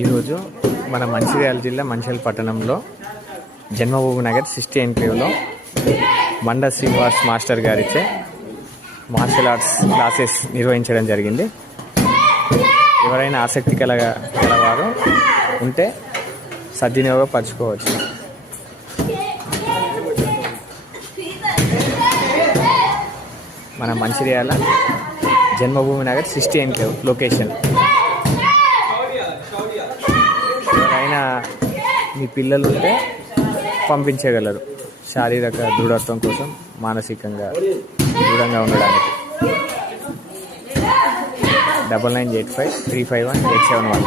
ఈరోజు మన మంచిర్యాల జిల్లా మంచిర్యాల పట్టణంలో జన్మభూమి నగర్ 60 ఎన్క్లేవ్లో మండ శ్రీనివాస్ మాస్టర్ గారిచే మార్షల్ ఆర్ట్స్ క్లాసెస్ నిర్వహించడం జరిగింది. ఎవరైనా ఆసక్తి కలవారు ఉంటే సద్వినియోగపరచుకోవచ్చు. మన మంచిర్యాల జన్మభూమి నగర్ 60 ఎన్క్లేవ్ లొకేషన్. ఎవరైనా మీ పిల్లలు ఉంటే పంపించగలరు శారీరక దృఢత్వం కోసం, మానసికంగా దృఢంగా ఉండడానికి. 9985351871.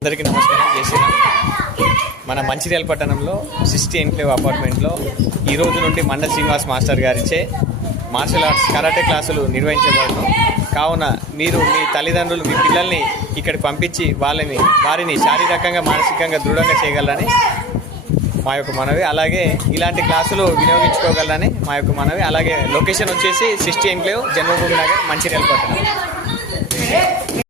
అందరికీ నమస్కారం. చేసినాం మన మంచిర్యాల పట్టణంలో 60 ఎన్క్లేవ్ అపార్ట్మెంట్లో ఈ రోజు నుండి మండ శ్రీనివాస్ మాస్టర్ గారిచే మార్షల్ ఆర్ట్స్ కరాటే క్లాసులు నిర్వహించబడను. కావున మీరు మీ తల్లిదండ్రులు మీ పిల్లల్ని ఇక్కడికి పంపించి వారిని శారీరకంగా మానసికంగా దృఢంగా చేయగలరని మా యొక్క మనవి. అలాగే ఇలాంటి క్లాసులు వినియోగించుకోగలరని మా యొక్క మనవి. అలాగే లొకేషన్ వచ్చేసి 60 ఎన్క్లేవ్ జన్మభూమి నగర్ మంచిర్యాల పట్టణం.